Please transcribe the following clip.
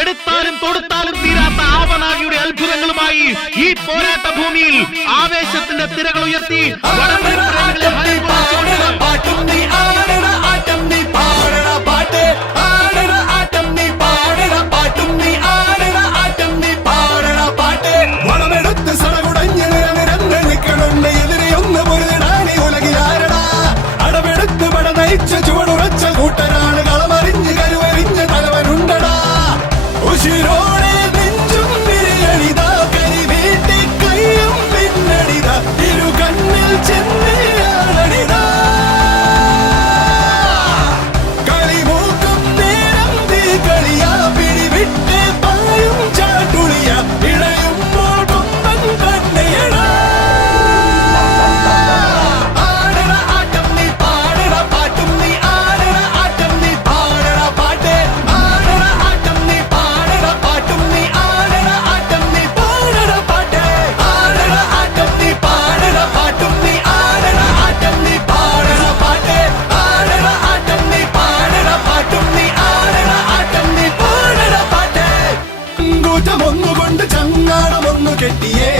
എടുത്താലും തൊടുത്താലും തീരാത്ത ആവനാഴിയുടെ അത്ഭുതങ്ങളുമായി ഈ പോരാട്ട ഭൂമിയിൽ ആവേശത്തിന്റെ തിരകൾ ഉയർത്തി ചുവടുറച്ച കൂട്ടനാണ് get the air.